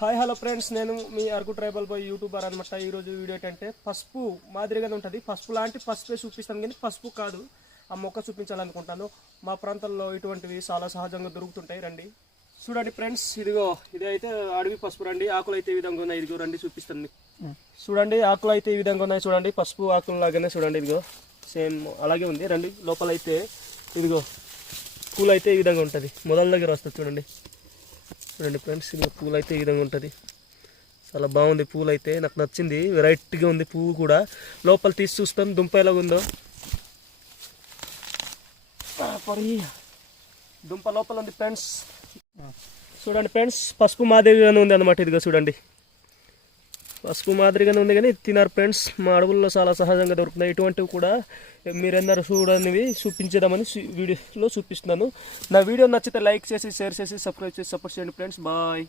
Hi hello friends. నేను మీ Araku tribal boy YouTuber అనమాట ఈరోజు వీడియో ఏంటంటే పసుపు మాదిరిగానే ఉంటుంది. పసుపు లాంటి పసుపే చూపిస్తాను కానీ పసుపు కాదు. ఆ మొక్క చూపించాలనుకుంటాను. మా ప్రాంతాల్లో ఇటువంటివి చాలా సహజంగా దొరుకుతుంటాయి. రండి. చూడండి ఫ్రెండ్స్ ఇదిగో ఇది అయితే అడవి పసుపు రండి. ఆకులు అయితే ఈ విధంగా ఉన్నాయి. ఇదిగో రండి చూపిస్తాను మీకు. చూడండి ఆకులు అయితే ఈ విధంగా ఉన్నాయి. చూడండి పసుపు ఆకులు లాగానే చూడండి. ఇదిగో సేమ్ అలాగే ఉంది. రండి లోపల అయితే ఇదిగో పూలు అయితే ఈ విధంగా ఉంటుంది. మొదల దగ్గర వస్తుంది చూడండి. చూడండి ఫ్రెండ్స్ ఇది పూలు అయితే ఈ విధంగా ఉంటుంది. చాలా బాగుంది పూలు అయితే నాకు నచ్చింది. వెరైటీగా ఉంది పువ్వు కూడా. లోపల తీసి చూస్తాం దుంప ఎలాగ ఉందో. దుంప లోపల ఉంది ఫ్రెండ్స్. చూడండి ఫ్రెండ్స్ పసుపు మాదిరిగానే ఉంది అనమాట ఇదిగో చూడండి. పసుపు మాదిరిగానే ఉంది కానీ తినారు ఫ్రెండ్స్. మా అడవుల్లో చాలా సహజంగా దొరుకుతున్నాయి. ఇటువంటివి కూడా మీరందరూ చూడనివి చూపించేదామని వీడియోలో చూపిస్తున్నాను. నా వీడియో నచ్చితే లైక్ చేసి షేర్ చేసి సబ్స్క్రైబ్ చేసి సపోర్ట్ చేయండి ఫ్రెండ్స్. బాయ్.